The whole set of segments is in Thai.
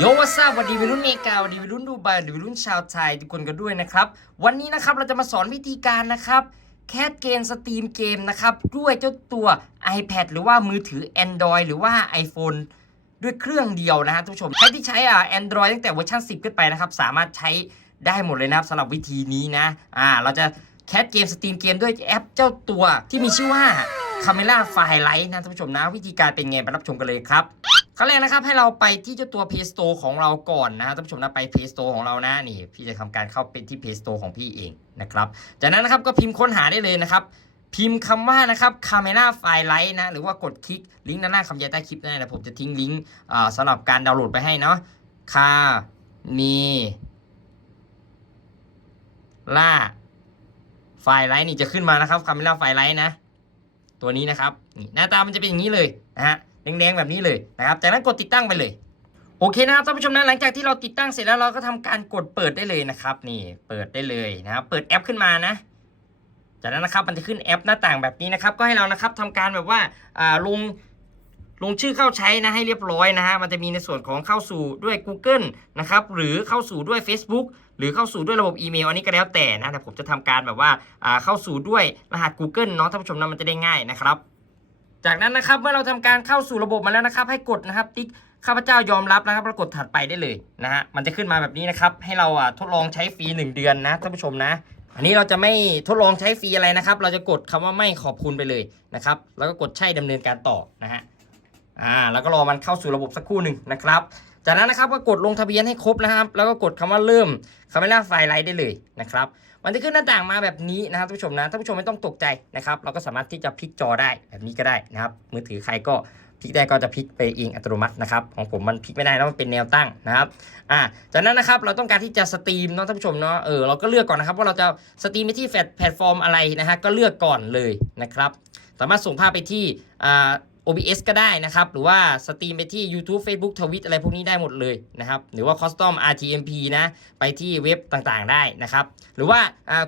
โยวัสวัสดีวัยรุ่นเมกาวัสดีวัยรุ่นดูไบวัสดีวัยรุ่นชาวไทยทุกคนกันด้วยนะครับ วันนี้นะครับเราจะมาสอนวิธีการนะครับแคสเกมสตรีมเกมนะครับด้วยเจ้าตัว iPad หรือว่ามือถือ Android หรือว่า iPhone ด้วยเครื่องเดียวนะฮะทุกผู้ชมใครที่ใช้อ่า Android ตั้งแต่เวอร์ชัน10 ขึ้นไปนะครับ สามารถใช้ได้หมดเลยนะครับสำหรับวิธีนี้นะอ่าเราจะแคสเกมสตรีมเกมด้วยแอปเจ้าตัวที่มีชื่อว่า Camera Firelight นะท่านผู้ชมนะ วิธีการเป็นไงไปรับชมกันเลยครับขั้นแรกนะครับให้เราไปที่เจ้าตัว Play Store ของเราก่อนนะท่านผู้ชมนะไป Play Store ของเรานะนี่พี่จะทำการเข้าไปที่ Play Store ของพี่เองนะครับจากนั้นนะครับก็พิมพ์ค้นหาได้เลยนะครับพิมพ์คำว่านะครับ Camera Firelight นะหรือว่ากดคลิกลิงก์ด้านหน้าคำยันใต้คลิปได้นะผมจะทิ้งลิงก์อ่าสำหรับการดาวน์โหลดไปให้เนาะคามีล่าไฟไลท์นี่จะขึ้นมานะครับ Camera Firelight นะ ตัวนี้นะครับนี่หน้าตามันจะเป็นอย่างนี้เลยนะฮะแดงๆแบบนี้เลยนะครับจากนั้นกดติดตั้งไปเลยโอเคนะครับท่านผู้ชมนะหลังจากที่เราติดตั้งเสร็จแล้วเราก็ทำการกดเปิดได้เลยนะครับ นี่เปิดได้เลยนะครับเปิดแอปขึ้นมานะ จากนั้นนะครับมันจะขึ้นแอปหน้าต่างแบบนี้นะครับ ก็ให้เรานะครับทำการแบบว่าอ่าลง ลงชื่อเข้าใช้นะให้เรียบร้อยนะฮะมันจะมีในส่วนของเข้าสู่ด้วย Google นะครับหรือเข้าสู่ด้วย Facebook หรือเข้าสู่ด้วยระบบอีเมลอันนี้ก็แล้วแต่นะแต่ผมจะทำการแบบว่าเข้าสู่ด้วยรหัส Google เนาะท่านผู้ชมนะมันจะได้ง่ายนะครับจากนั้นนะครับเมื่อเราทำการเข้าสู่ระบบมาแล้วนะครับ ให้กดนะครับติ๊กข้าพเจ้ายอมรับนะครับแล้วกดถัดไปได้เลยนะฮะมันจะขึ้นมาแบบนี้นะครับให้เราอะทดลองใช้ฟรี 1 เดือนนะท่านผู้ชมนะ อันนี้เราจะไม่ทดลองใช้ฟรีอะไรนะครับ เราจะกดคำว่าไม่ขอบคุณไปเลยนะครับ แล้วก็กดใช่ดำเนินการต่อนะฮะ อ่าแล้วก็รอมันเข้าสู่ระบบสักครู่หนึ่งนะครับ จากนั้นนะครับก็กดลงทะเบียนให้ครบนะครับ แล้วก็กดคำว่าเริ่มคาเมล่าไฟไลท์ได้เลยนะครับมันจะขึ้นหน้าต่างมาแบบนี้นะครับท่านผู้ชมนะท่านผู้ชมไม่ต้องตกใจนะครับเราก็สามารถที่จะพลิกจอได้แบบนี้ก็ได้นะครับมือถือใครก็พลิกได้ก็จะพลิกไปเองอัตโนมัตินะครับของผมมันพลิกไม่ได้นะมันเป็นแนวตั้งนะครับอ่าจากนั้นนะครับเราต้องการที่จะสตรีมเนาะท่านผู้ชมเนาะเออเราก็เลือกก่อนนะครับว่าเราจะสตรีมไปที่แพลตฟอร์มอะไรนะฮะก็เลือกก่อนเลยนะครับสามารถส่งภาพไปที่อ่า OBS ก็ได้นะครับ หรือว่าสตรีมไปที่ YouTube Facebook Twitch อะไรพวกนี้ได้หมดเลยนะครับ หรือว่า Custom RTMP นะ ไปที่เว็บต่างๆได้นะครับ หรือว่า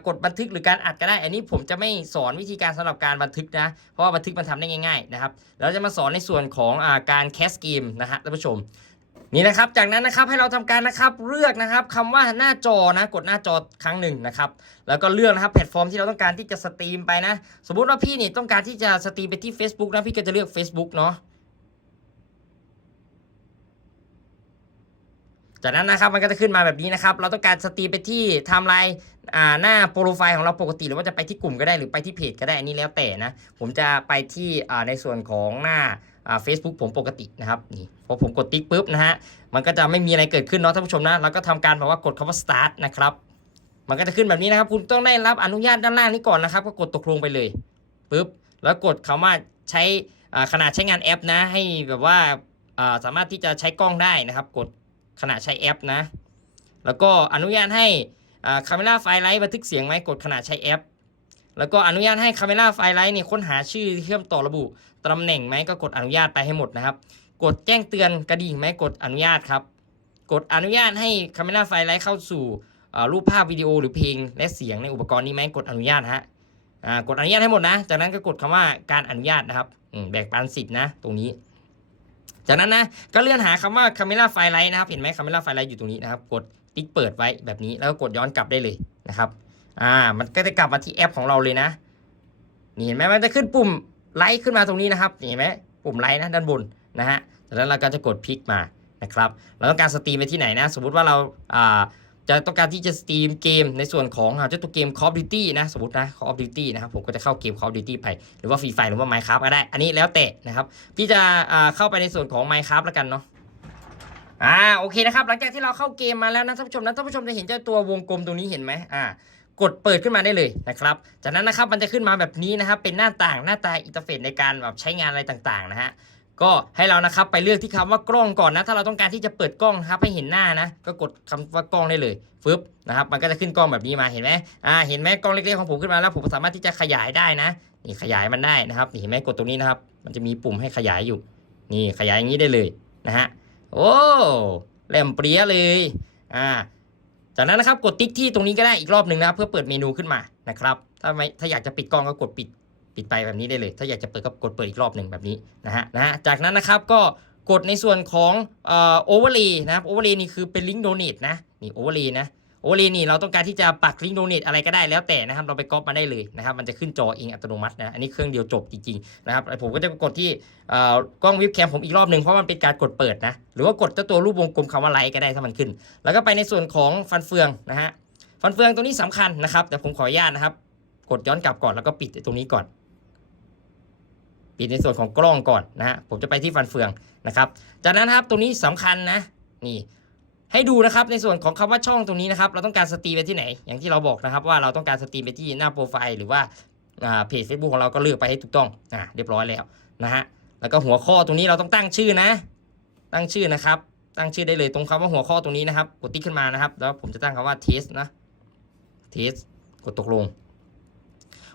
กดบันทึกหรือการอัดก็ได้ อันนี้ผมจะไม่สอนวิธีการสำหรับการบันทึกนะ เพราะว่าบันทึกมันทำได้ง่ายๆนะครับเราจะมาสอนในส่วนของอการแคสเกมนะฮะท่านผู้ชม นี่นะครับจากนั้นนะครับให้เราทำการนะครับเลือกนะครับคำว่าหน้าจอนะกดหน้าจอครั้งหนึ่งนะครับแล้วก็เลือกนะครับแพลตฟอร์มที่เราต้องการที่จะสตรีมไปนะ สมมุติว่าพี่นี่ต้องการที่จะสตรีมไปที่ Facebook นะพี่ก็จะเลือก Facebook เนาะจากนั้นนะครับมันก็จะขึ้นมาแบบนี้นะครับ เราต้องการสตรีมไปที่ไทม์ไลน์หน้าโปรไฟล์ของเราปกติหรือว่าจะไปที่กลุ่มก็ได้หรือไปที่เพจก็ได้อันนี้แล้วแต่นะ ผมจะไปที่ในส่วนของหน้า เฟซบุ๊กผมปกตินะครับนี่พอผมกดติ๊กปุ๊บนะฮะมันก็จะไม่มีอะไรเกิดขึ้นเนาะท่านผู้ชมนะเราก็ทำการแบบว่ากดคำว่า start นะครับมันก็จะขึ้นแบบนี้นะครับ คุณต้องได้รับอนุญาตด้านล่างนี้ก่อนนะครับ ก็กดตกลงไปเลยปุ๊บแล้วกดคำว่าใช้ขนาดใช้งานแอปนะ ให้แบบว่าสามารถที่จะใช้กล้องได้นะครับ กดขณะใช้แอปนะ แล้วก็อนุญาตให้คาเมล่าไฟไลท์บันทึกเสียงไหมกดขณะใช้แอป แล้วก็อนุญาตให้คาเมล่าไฟไลท์เนี่ยค้นหาชื่อที่เชื่อมต่อระบุ ตำแหน่งไหมก็กดอนุญาตไปให้หมดนะครับ กดแจ้งเตือนกระดิ่งไหมกดอนุญาตครับ กดอนุญาตให้คาเมล่าไฟไลท์เข้าสู่รูปภาพวิดีโอหรือเพลงและเสียงในอุปกรณ์นี้ไหมกดอนุญาตฮะกดอนุญาตให้หมดนะ จากนั้นก็กดคำว่าการอนุญาตนะครับแบ่งปันสิทธินะ ตรงนี้ จากนั้นนะก็เลื่อนหาคำว่า Camera Firelight นะครับเห็นไหม Camera Firelight อยู่ตรงนี้นะครับ กดติ๊กเปิดไว้แบบนี้แล้วก็กดย้อนกลับได้เลยนะครับ อ่า มันก็จะกลับมาที่แอปของเราเลยนะนี่เห็นไหมมันจะขึ้นปุ่ม ไลค์ขึ้นมาตรงนี้นะครับเห็นไหมปุ่มไลค์นะด้านบนนะฮะจากนั้นเราก็จะกดพลิกมานะครับเราต้องการสตรีมไปที่ไหนนะ สมมุติว่าเราจะต้องการที่จะสตรีมเกมในส่วนของเจ้าตัวเกม Call of Duty นะสมมตินะ Call of Duty นะครับผมก็จะเข้าเกม Call of Duty ไป หรือว่า Free Fire หรือว่า Minecraft ก็ได้ อันนี้แล้วแต่นะครับ พี่จะเข้าไปในส่วนของ Minecraft แล้วกันเนาะอ่าโอเคนะครับหลังจากที่เราเข้าเกมมาแล้วนะท่านผู้ชมนะท่านผู้ชมจะเห็นเจ้าตัววงกลมตรงนี้เห็นไหมอ่า กดเปิดขึ้นมาได้เลยนะครับ จากนั้นนะครับมันจะขึ้นมาแบบนี้นะครับเป็นหน้าต่างหน้าตาอินเทอร์เฟซในการแบบใช้งานอะไรต่างๆนะฮะก็ให้เรานะครับไปเลือกที่คำว่ากล้องก่อนนะ ถ้าเราต้องการที่จะเปิดกล้องครับให้เห็นหน้านะ ก็กดคำว่ากล้องได้เลยฟึบนะครับ มันก็จะขึ้นกล้องแบบนี้มาเห็นไหมอ่าเห็นไหมกล้องเล็กๆของผมขึ้นมาแล้วผมสามารถที่จะขยายได้นะนี่ขยายมันได้นะครับนี่เห็นไหมกดตรงนี้นะครับ มันจะมีปุ่มให้ขยายอยู่ นี่ขยายอย่างนี้ได้เลยนะฮะโอ้แหลมเปรี้ยเลยอ่า จากนั้นนะครับกดติ๊กที่ตรงนี้ก็ได้อีกรอบหนึ่งนะครับ เพื่อเปิดเมนูขึ้นมานะครับ ถ้าไม่ถ้าอยากจะปิดกล้องก็กดปิดปิดไปแบบนี้ได้เลย ถ้าอยากจะเปิดก็กดเปิดอีกรอบหนึ่งแบบนี้นะฮะนะฮะจากนั้นนะครับก็กดในส่วนของเอ่อโอเวอร์เลย์นะครับโอเวอร์เลย์นี่คือเป็นลิงก์โดเนทนะนี่โอเวอร์เลย์นะ โอเวอร์เลนี่เราต้องการที่จะปักลิงก์โดเนทอะไรก็ได้แล้วแต่นะครับ เราไปก๊อปมาได้เลยนะครับ มันจะขึ้นจอเองอัตโนมัตินะ อันนี้เครื่องเดียวจบจริงๆนะครับผมก็จะกดที่กล้องวิบแคมผมอีกรอบหนึ่งเพราะมันเป็นการกดเปิดนะ หรือว่ากดเจ้าตัวรูปวงกลมคำว่าไลค์ก็ได้ถ้ามันขึ้น แล้วก็ไปในส่วนของฟันเฟืองนะฮะ ฟันเฟืองตรงนี้สำคัญนะครับ แต่ผมขออนุญาตนะครับ กดย้อนกลับก่อนแล้วก็ปิดตรงนี้ก่อน ปิดในส่วนของกล้องก่อนนะฮะ ผมจะไปที่ฟันเฟืองนะครับ จากนั้นนะครับตรงนี้สำคัญนะ นี่ ให้ดูนะครับในส่วนของคำว่าช่องตรงนี้นะครับเราต้องการสตรีมไปที่ไหน อย่างที่เราบอกนะครับว่าเราต้องการสตรีมไปที่หน้าโปรไฟล์หรือว่าอ่าเพจ Facebook ของเราก็เลือกไปให้ถูกต้องอ่าเรียบร้อยแล้วนะฮะแล้วก็หัวข้อตรงนี้เราต้องตั้งชื่อนะ ตั้งชื่อนะครับ ตั้งชื่อได้เลยตรงคำว่าหัวข้อตรงนี้นะครับ กดติ๊กขึ้นมานะครับ แล้วผมจะตั้งคำว่า test นะ test กดตกลง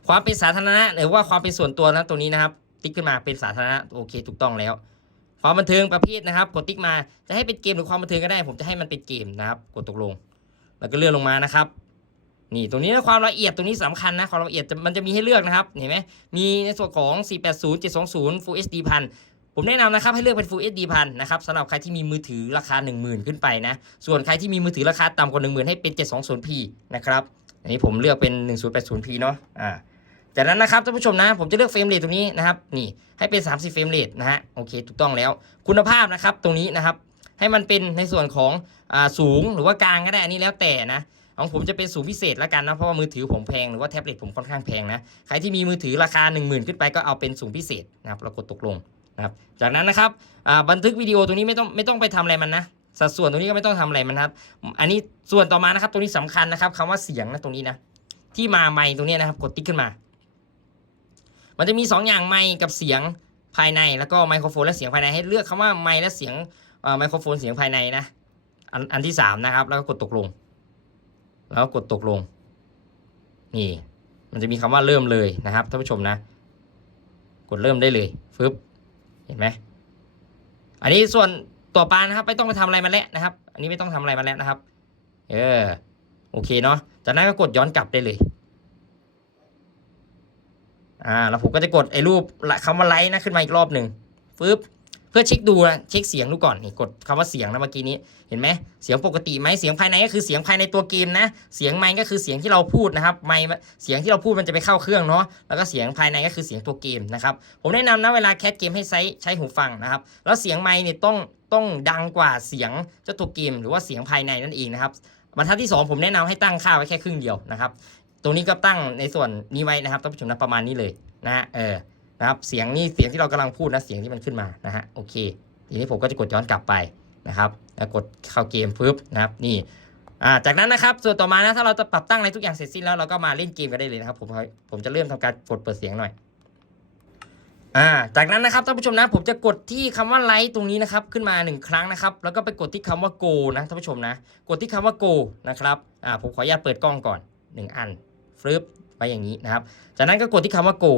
ความเป็นสาธารณะหรือว่าความเป็นส่วนตัวนะตรงนี้นะครับ ติ๊กขึ้นมาเป็นสาธารณะโอเค ถูกต้องแล้ว ความบันเทิงประเภทนะครับ กดติ๊กมาจะให้เป็นเกมหรือความบันเทิงก็ได้ ผมจะให้มันเป็นเกมนะครับ กดตกลง แล้วก็เลื่อนลงมานะครับ นี่ตรงนี้นะความละเอียดตรงนี้สำคัญนะความละเอียดมันจะมีให้เลือกนะครับเห็นไหมมีในส่วนของ 480 720 Full HD พันผมแนะนำนะครับให้เลือกเป็น Full HD พันนะครับสำหรับใครที่มีมือถือราคา 10,000 ขึ้นไปนะ ส่วนใครที่มีมือถือราคาต่ำกว่า 10,000 ให้เป็น 720p นะครับอันนี้ผมเลือกเป็น 1080p เนาะอ่า จากนั้นนะครับท่านผู้ชมนะ ผมจะเลือกเฟรมเรทตรงนี้นะครับ นี่ให้เป็น 30 เฟรมเรทนะฮะโอเค ถูกต้องแล้ว คุณภาพนะครับตรงนี้นะครับ ให้มันเป็นในส่วนของอสูงหรือว่ากลางก็ได้อันนี้แล้วแต่นะของผมจะเป็นสูงพิเศษแล้วกันนะเพราะว่ามือถือผมแพงหรือว่าแท็บเล็ตผมค่อนข้างแพงนะใครที่มีมือถือราคา 1 0,000 ขึ้นไปก็เอาเป็นสูงพิเศษนะครับเรากดตกลงนะครับจากนั้นนะครับบันทึกวิดีโอตรงนี้ไม่ต้องไม่ต้องไปทำอะไรมันนะสัดส่วนตรงนี้ก็ไม่ต้องทำอะไรมันครับ อันนี้ส่วนต่อมานะครับตรงนี้สำคัญนะครับคำว่าเสียงนะตรงนี้นะที่มาไมค์ตรงนี้นะครับกดติ๊กขึ้นมา มันจะมี 2 อย่างไมค์กับเสียงภายในแล้วก็ไมโครโฟนและเสียงภายในให้เลือกคำว่าไมค์และเสียงไมโครโฟนเสียงภายในนะอันอันที่3นะครับแล้วก็กดตกลง แล้วกกดตกลง นี่ มันจะมีคำว่าเริ่มเลยนะครับท่านผู้ชมนะ กดเริ่มได้เลยฟึบเห็นไหมอันนี้ส่วนต่อไปนะครับ ไม่ต้องไปทำอะไรมาแล้วนะครับ อันนี้ไม่ต้องทำอะไรมาแล้วนะครับ เออโอเคเนาะจากนั้นก็กดย้อนกลับได้เลย อ่าแล้วผมก็จะกดไอ้รูปละคำว่าไลค์นะขึ้นมาอีกรอบหนึ่งฟึบเพื่อเช็คดูนะเช็คเสียงดูก่อนนี่กดคำว่าเสียงนะเมื่อกี้นี้เห็นไหมเสียงปกติไหมเสียงภายในก็คือเสียงภายในตัวเกมนะ เสียงไมค์ก็คือเสียงที่เราพูดนะครับไมค์เสียงที่เราพูดมันจะไปเข้าเครื่องเนาะแล้วก็เสียงภายในก็คือเสียงตัวเกมนะครับผมแนะนำนะเวลาแคสเกมให้ใช้ใช้หูฟังนะครับแล้วเสียงไมค์เนี่ยต้องต้องดังกว่าเสียงเจ้าตัวเกม หรือว่าเสียงภายในนั่นเองนะครับบรรทัดที่สองผมแนะนำให้ตั้งค่าไว้แค่ครึ่งเดียวนะครับ ตรงนี้ก็ตั้งในส่วนนี้ไว้นะครับท่านผู้ชมนะประมาณนี้เลยนะฮะเออนะครับเสียงนี่เสียงที่เรากำลังพูดนะเสียงที่มันขึ้นมานะฮะโอเค ทีนี้ผมก็จะกดย้อนกลับไปนะครับแล้วกดเข้าเกมปึ๊บนะครับนี่อ่าจากนั้นนะครับส่วนต่อมานะถ้าเราจะปรับตั้งอะไรทุกอย่างเสร็จสิ้นแล้วเราก็มาเล่นเกมกันได้เลยนะครับผมผมจะเริ่มทำการกดเปิดเสียงหน่อยอ่าจากนั้นนะครับท่านผู้ชมนะผมจะกดที่คำว่าไลค์ตรงนี้นะครับขึ้นมาหนึ่งครั้งนะครับแล้วก็ไปกดที่คำว่า go นะท่านผู้ชมนะกดที่คำว่า go นะครับอ่าผมขออนุญาตเปิดกล้องก่อนหนึ่งอัน ฟึบไปอย่างนี้นะครับ จากนั้นก็กดที่คำว่า go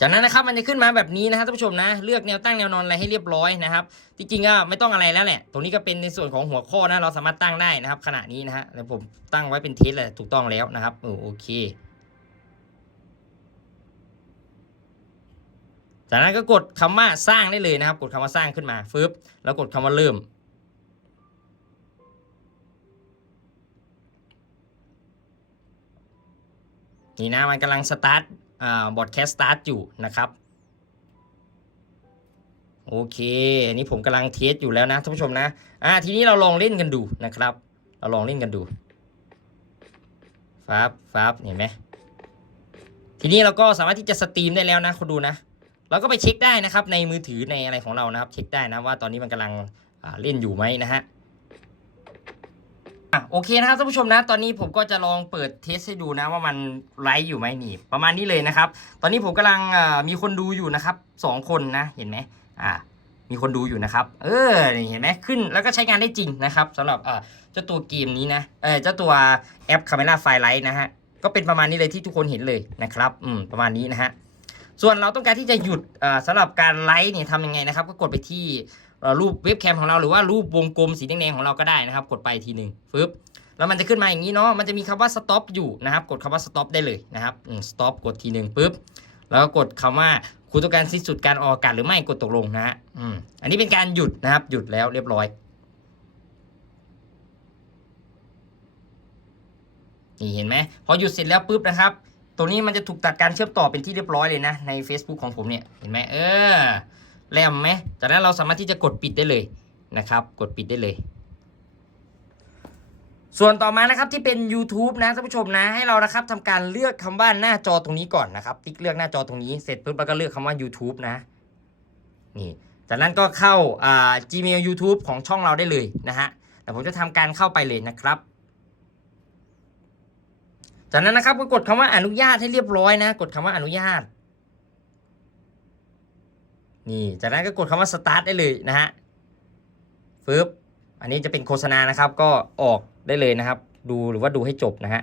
จากนั้นนะครับมันจะขึ้นมาแบบนี้นะครับท่านผู้ชมนะ เลือกแนวตั้งแนวนอนอะไรให้เรียบร้อยนะครับจริงๆก็ไม่ต้องอะไรแล้วแหละตรงนี้ก็เป็นในส่วนของหัวข้อนะเราสามารถตั้งได้นะครับ ขณะนี้นะฮะแล้วผมตั้งไว้เป็นเทสเลยถูกต้องแล้วนะครับโอเค จากนั้นก็กดคำว่าสร้างได้เลยนะครับ กดคำว่าสร้างขึ้นมาฟึบแล้วกดคำว่าเริ่ม นี่นะมันกำลังสตาร์ทอ่าบอดแคสต์สตาร์ทอยู่นะครับโอเคอันนี้ผมกำลังเทสอยู่แล้วนะท่านผู้ชมนะอ่าทีนี้เราลองเล่นกันดูนะครับ เราลองเล่นกันดูฟับฟับเห็นไหมทีนี้เราก็สามารถที่จะสตรีมได้แล้วนะคุณดูนะ เราก็ไปเช็คได้นะครับในมือถือในอะไรของเรานะครับ เช็คได้นะว่าตอนนี้มันกำลังเล่นอยู่ไหมนะฮะอะโอเคนะครับท่านผู้ชมนะ ตอนนี้ผมก็จะลองเปิดเทสให้ดูนะว่ามันไลฟ์อยู่ไหมนี่ ประมาณนี้เลยนะครับ ตอนนี้ผมกำลังมีคนดูอยู่นะครับสองคนนะเห็นไหมอ่ามีคนดูอยู่นะครับ เออเห็นไหมขึ้นแล้วก็ใช้งานได้จริงนะครับสำหรับเอ่อเจ้าตัวเกมนี้นะเออเจ้าตัวแอป Camera f i r e l i g h t นะฮะก็เป็นประมาณนี้เลยที่ทุกคนเห็นเลยนะครับ อืมประมาณนี้นะฮะ ส่วนเราต้องการที่จะหยุดอ่าสำหรับการไลฟ์เนี่ยทำยังไงนะครับ ก็กดไปที่รูปเว็บแคมของเราหรือว่ารูปวงกลมสีแดงๆของเราก็ได้นะครับ กดไปทีหนึ่งฟึบแล้วมันจะขึ้นมาอย่างนี้เนาะมันจะมีคำว่า stop อยู่นะครับ กดคำว่า stop ได้เลยนะครับอืม stop กดทีหนึ่งปุ๊บแล้วก็กดคำว่าคุณต้องการสิ้นสุดการออกอากาศหรือไม่กดตกลงนะฮะอืมอันนี้เป็นการหยุดนะครับ หยุดแล้วเรียบร้อยนี่เห็นไหมพอหยุดเสร็จแล้วปุ๊บนะครับ ตรงนี้มันจะถูกตัดการเชื่อมต่อเป็นที่เรียบร้อยเลยนะใน Facebook ของผมเนี่ยเห็นไหมเออแลมไหมจากนั้นเราสามารถที่จะกดปิดได้เลยนะครับ กดปิดได้เลย ส่วนต่อมานะครับที่เป็น YouTube นะท่านผู้ชมนะให้เรานะครับทำการเลือกคำว่าหน้าจอตรงนี้ก่อนนะครับติ๊กเลือกหน้าจอตรงนี้เสร็จปุ๊บแล้วก็เลือกคำว่า YouTube นะนี่จากนั้นก็เข้าอ่า Gmail YouTube ของช่องเราได้เลยนะฮะแต่ผมจะทำการเข้าไปเลยนะครับ จากนั้นนะครับก็กดคำว่าอนุญาตให้เรียบร้อยนะ กดคำว่าอนุญาต นี่จากนั้นก็กดคำว่า start ได้เลยนะฮะฟึบอันนี้จะเป็นโฆษณานะครับ ก็ออกได้เลยนะครับ ดูหรือว่าดูให้จบนะฮะ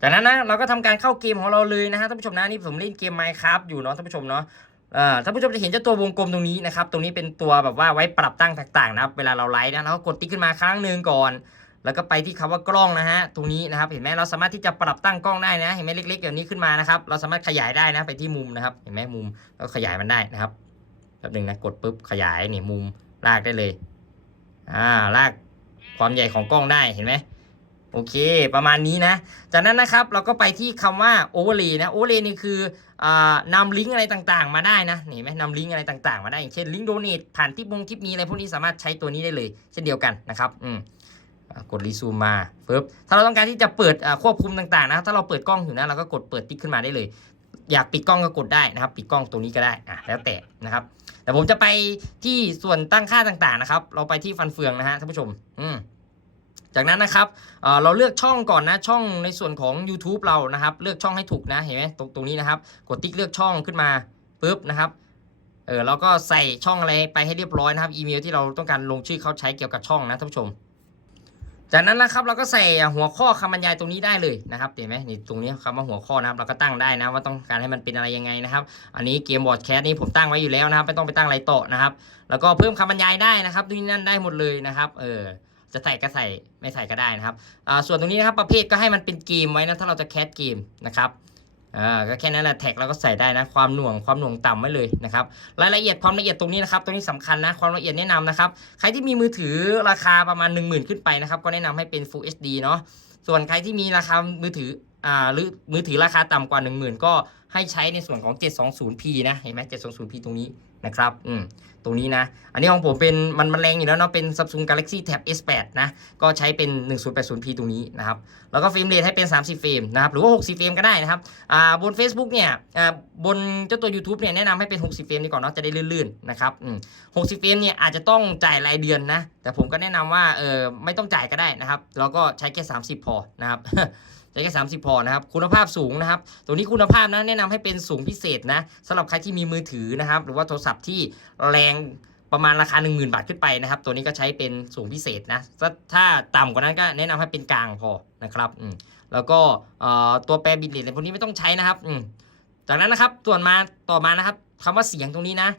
จากนั้นนะเราก็ทำการเข้าเกมของเราเลยนะฮะท่านผู้ชมนะนี่ผมเล่นเกม Minecraft อยู่เนาะท่านผู้ชมเนาะเอ่อท่านผู้ชมจะเห็นเจ้าตัววงกลมตรงนี้นะครับ ตรงนี้เป็นตัวแบบว่าไว้ปรับตั้งต่างๆนะครับ เวลาเราไลฟ์นะเราก็กดติ๊กขึ้นมาครั้งหนึ่งก่อน แล้วก็ไปที่คำว่ากล้องนะฮะตรงนี้นะครับเห็นไหมเราสามารถที่จะปรับตั้งกล้องได้นะเห็นไหมเล็กๆแบบนี้ขึ้นมานะครับเราสามารถขยายได้นะไปที่มุมนะครับเห็นไหมมุมแล้วขยายมันได้นะครับแป๊บหนึ่งนะกดปุ๊บขยายนี่มุมลากได้เลยอ่าลากความใหญ่ของกล้องได้เห็นไหมโอเค ประมาณนี้นะ จากนั้นนะครับเราก็ไปที่คำว่า overlay นะ overlay นี่คืออ่านำลิงก์อะไรต่างๆ มาได้นะนี่เห็นไหมนำลิงก์อะไรต่างๆ มาได้อย่างเช่นลิงก์โดเนทผ่านทิปมงทิปมีอะไรพวกนี้สามารถใช้ตัวนี้ได้เลย เช่นเดียวกันนะครับอืม กดรีซูมมาปึ๊บถ้าเราต้องการที่จะเปิดควบคุมต่างๆนะถ้าเราเปิดกล้องอยู่นะเราก็กดเปิดติ๊กขึ้นมาได้เลย อยากปิดกล้องก็กดได้นะครับ ปิดกล้องตรงนี้ก็ได้อะแล้วแต่นะครับ แต่ผมจะไปที่ส่วนตั้งค่าต่างๆนะครับ เราไปที่ฟันเฟืองนะฮะท่านผู้ชม อืมจากนั้นนะครับเเราเลือกช่องก่อนนะช่องในส่วนของ YouTube เรานะครับ เลือกช่องให้ถูกนะเห็นไหมตรงตรงนี้นะครับ กดติ๊กเลือกช่องขึ้นมาปุ๊บนะครับเออเราก็ใส่ช่องอะไรไปให้เรียบร้อยนะครับอีเมลที่เราต้องการลงชื่อเขาใช้เกี่ยวกับช่องนะท่านผู้ชม จากนั้นนะครับเราก็ใส่หัวข้อคำบรรยายตรงนี้ได้เลยนะครับเห็นไหมนี่ตรงนี้คำว่าหัวข้อนะครับเราก็ตั้งได้นะว่าต้องการให้มันเป็นอะไรยังไงนะครับ อันนี้เกมบอร์ดแคสนี้ผมตั้งไว้อยู่แล้วนะครับไม่ต้องไปตั้งอะไรต่อนะครับ แล้วก็เพิ่มคำบรรยายได้นะครับนู่นี่นั่นได้หมดเลยนะครับ เออจะใส่ก็ใส่ไม่ใส่ก็ได้นะครับส่วนตรงนี้นะครับประเภทก็ให้มันเป็นเกมไว้นะถ้าเราจะแคสเกมนะครับ อ่าก็แค่นั้นแหละแท็กเราก็ใส่ได้นะความหน่วงความหน่วงต่ำไว้เลยนะครับรายละเอียดความละเอียดตรงนี้นะครับตรงนี้สำคัญนะความละเอียดแนะนำนะครับใครที่มีมือถือราคาประมาณ 1 0,000 ขึ้นไปนะครับก็แนะนำให้เป็น Full HD เนาะส่วนใครที่มีราคามือถืออ่าหรือมือถือราคาต่ำกว่า 10,000 ก็ ให้ใช้ในส่วนของ 720p นะเห็นไหม 720p ตรงนี้นะครับอืมตรงนี้นะ อันนี้ของผมเป็นมันมันแรงอยู่แล้วเนาะเป็น Samsung Galaxy Tab S8 นะ ก็ใช้เป็น 1080p ตรงนี้นะครับ แล้วก็เฟรมเรทให้เป็น 30 เฟรมนะครับ หรือว่า 60 เฟรมก็ได้นะครับ อ่า บน Facebook เนี่ย อ่า บนเจ้าตัว YouTube เนี่ยแนะนำให้เป็น 60 เฟรมดีกว่าเนาะ จะได้ลื่นๆ นะครับ อืม60 เฟรมเนี่ยอาจจะต้องจ่ายรายเดือนนะ แต่ผมก็แนะนำว่า เออไม่ต้องจ่ายก็ได้นะครับ แล้วก็ใช้แค่ 30 พอนะครับ ใช้แค่30 พอนะครับ คุณภาพสูงนะครับ ตัวนี้คุณภาพนะแนะนำให้เป็นสูงพิเศษนะสำหรับใครที่มีมือถือนะครับ หรือว่าโทรศัพท์ที่แรงประมาณราคา 10,000 บาทขึ้นไปนะครับ ตัวนี้ก็ใช้เป็นสูงพิเศษนะ ถ้าต่ำกว่านั้นก็แนะนำให้เป็นกลางพอนะครับแล้วก็ตัวแปรบิตเรทอะไรพวกนี้ไม่ต้องใช้นะครับจากนั้นนะครับส่วนมาต่อมานะครับคำว่าเสียงตรงนี้นะ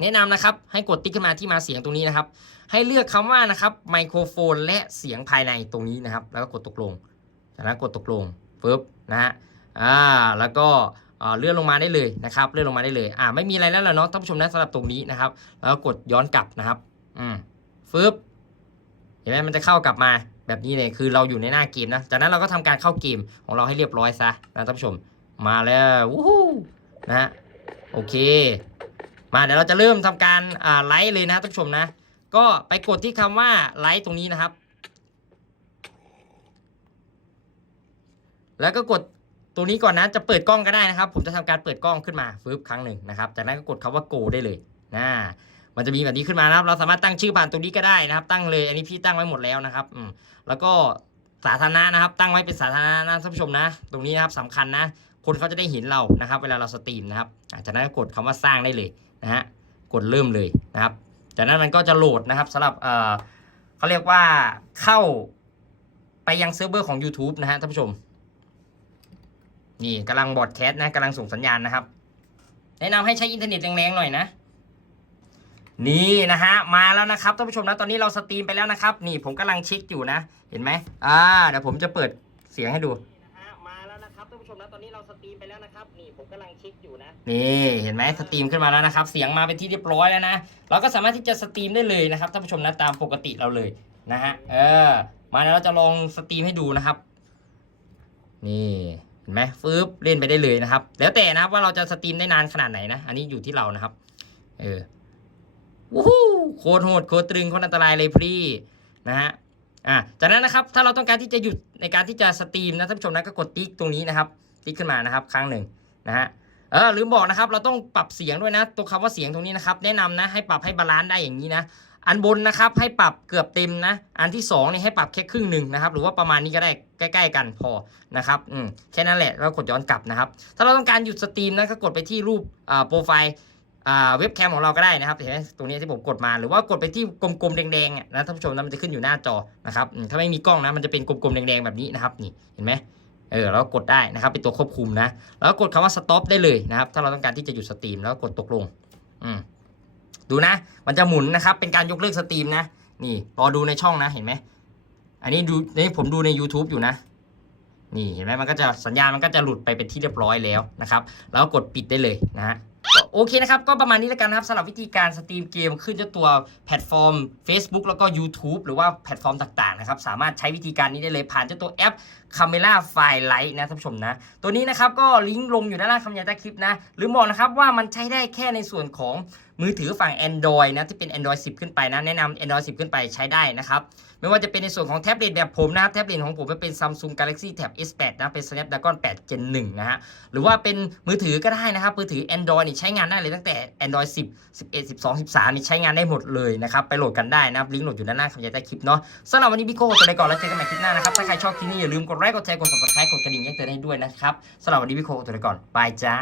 แนะนำนะครับ ให้กดติ๊กขึ้นมาที่มาเสียงตรงนี้นะครับ ให้เลือกคำว่านะครับไมโครโฟน และเสียงภายในตรงนี้นะครับ แล้วก็กดตกลง จากนั้นกดตกลงปึ๊บนะฮะอ่าแล้วก็เลื่อนลงมาได้เลยนะครับเลื่อนลงมาได้เลยอ่าไม่มีอะไรแล้วล่ะเนาะท่านผู้ชมนะสำหรับตรงนี้นะครับ แล้วกดย้อนกลับนะครับอืมฟึบเห็นไหมมันจะเข้ากลับมาแบบนี้เลยคือเราอยู่ในหน้าเกมนะ จากนั้นเราก็ทำการเข้าเกมของเราให้เรียบร้อยซะนะท่านผู้ชมมาแล้ววู้ฮู้นะฮะโอเค มาเดี๋ยวเราจะเริ่มทำการอ่าไลฟ์เลยนะท่านผู้ชมนะ ก็ไปกดที่คำว่าไลฟ์ตรงนี้นะครับ แล้วก็กดตรงนี้ก่อนนะจะเปิดกล้องก็ได้นะครับ ผมจะทำการเปิดกล้องขึ้นมาฟึบครั้งหนึ่งนะครับจากนั้นก็กดคำว่า go ได้เลยนะมันจะมีแบบนี้ขึ้นมานะครับ เราสามารถตั้งชื่อผ่านตรงนี้ก็ได้นะครับ ตั้งเลยอันนี้พี่ตั้งไว้หมดแล้วนะครับอืมแล้วก็สาธารณะนะครับ ตั้งไว้เป็นสาธารณะนะท่านผู้ชมนะ ตรงนี้นะครับสำคัญนะ คนเขาจะได้เห็นเรานะครับ เวลาเราสตรีมนะครับจากนั้นก็กดคำว่าสร้างได้เลยนะฮะกดเริ่มเลยนะครับจากนั้นมันก็จะโหลดนะครับสำหรับเอ่อเขาเรียกว่าเข้าไปยังเซิร์ฟเวอร์ของ YouTube นะฮะท่านผู้ชม นี่กำลังบอดแคสต์นะกำลังส่งสัญญาณนะครับ แนะนำให้ใช้อินเทอร์เน็ตแรงๆหน่อยนะ นี่นะฮะมาแล้วนะครับท่านผู้ชมนะตอนนี้เราสตรีมไปแล้วนะครับ นี่ผมกำลังเช็คอยู่นะ เห็นไหมอ่าเดี๋ยวผมจะเปิดเสียงให้ดูนะฮะมาแล้วนะครับท่านผู้ชมนะตอนนี้เราสตรีมไปแล้วนะครับนี่ผมกำลังเช็คอยู่นะนี่เห็นไหมสตรีมขึ้นมาแล้วนะครับ เสียงมาเป็นที่เรียบร้อยแล้วนะเราก็สามารถที่จะสตรีมได้เลยนะครับท่านผู้ชมนะตามปกติเราเลยนะฮะเออมาแล้วเราจะลองสตรีมให้ดูนะครับ นี่ เห็นไหมฟืบเล่นไปได้เลยนะครับ แล้วแต่นะครับว่าเราจะสตรีมได้นานขนาดไหนนะ อันนี้อยู่ที่เรานะครับ เออวู้ฮู้โคตรโหดโคตรตรึงโคตรอันตรายเลยพี่นะฮะอะจากนั้นนะครับถ้าเราต้องการที่จะหยุดในการที่จะสตรีมนะท่านผู้ชมนะก็กดติ๊กตรงนี้นะครับ ติ๊กขึ้นมานะครับครั้งหนึ่งนะฮะเออลืมบอกนะครับ เราต้องปรับเสียงด้วยนะ ตัวคำว่าเสียงตรงนี้นะครับ แนะนำนะให้ปรับให้บาลานซ์ได้อย่างนี้นะ อันบนนะครับให้ปรับเกือบเต็มนะ อันที่2นี่ให้ปรับแค่ครึ่งหนึ่งนะครับ หรือว่าประมาณนี้ก็ได้ใกล้ ๆ กันพอนะครับอืมแค่นั้นแหละแล้วกดย้อนกลับนะครับ ถ้าเราต้องการหยุดสตรีมนะก็กดไปที่รูปอ่าโปรไฟล์อ่าเว็บแคมของเราก็ได้นะครับเห็นไหมตรงนี้ที่ผมกดมาหรือว่ากดไปที่กลมๆแดงๆอะนะท่านผู้ชมนะมันจะขึ้นอยู่หน้าจอนะครับถ้าไม่มีกล้องนะมันจะเป็นกลมๆแดงๆแบบนี้นะครับนี่เห็นไหมเออแล้วกดได้นะครับเป็นตัวควบคุมนะ แล้วก็กดคำว่า stop ได้เลยนะครับ ถ้าเราต้องการที่จะหยุดสตรีมแล้วกดตกลง อืม ดูนะ มันจะหมุนนะครับ เป็นการยกเลิกสตรีมนะ นี่รอดูในช่องนะ เห็นไหม อันนี้ดูนี่ผมดูใน YouTube อยู่นะ นี่เห็นไหมมันก็จะสัญญาณมันก็จะหลุดไปเป็นที่เรียบร้อยแล้วนะครับ แล้วกดปิดได้เลยนะฮะโอเคนะครับ ก็ประมาณนี้แล้วกันนะครับสำหรับวิธีการสตรีมเกมขึ้นเจ้าตัวแพลตฟอร์ม Facebook แล้วก็ YouTube หรือว่าแพลตฟอร์มต่างๆนะครับ สามารถใช้วิธีการนี้ได้เลยผ่านเจ้าตัวแอป Camera File Lite นะท่านผู้ชมนะ ตัวนี้นะครับก็ลิงก์ลงอยู่ด้านล่างคำยายใต้คลิปนะ หรือบอกนะครับว่ามันใช้ได้แค่ในส่วนของมือถือฝั่ง Android นะที่เป็น Android 10 ขึ้นไปนะ แนะนำ Android 10 ขึ้นไปใช้ได้นะครับ ไม่ว่าจะเป็นในส่วนของแท็บเล็ตแบบผมนะแท็บเล็ตของผมเป็น Samsung Galaxy Tab S8 นะเป็น Snapdragon 8 Gen 1 นะฮะหรือว่าเป็นมือถือก็ได้นะครับ มือถือ Android นี่ใช้งานได้เลยตั้งแต่ Android 10 11 12 13นี่ใช้งานได้หมดเลยนะครับไปโหลดกันได้นะลิงก์โหลดอยู่ด้านล่างคำยายใต้คลิปเนาะสำหรับวันนี้พี่โก้ตัวไปก่อนแล้วเจอกันใหม่คลิปหน้านะครับถ้าใครชอบคลิปนี้อย่าลืมกดไลค์กดแชร์กด subscribe กดกระดิ่งแจ้งเตือนให้ด้วยนะครับสำหรับวันนี้พี่โคตัวไปก่อนบายจ้า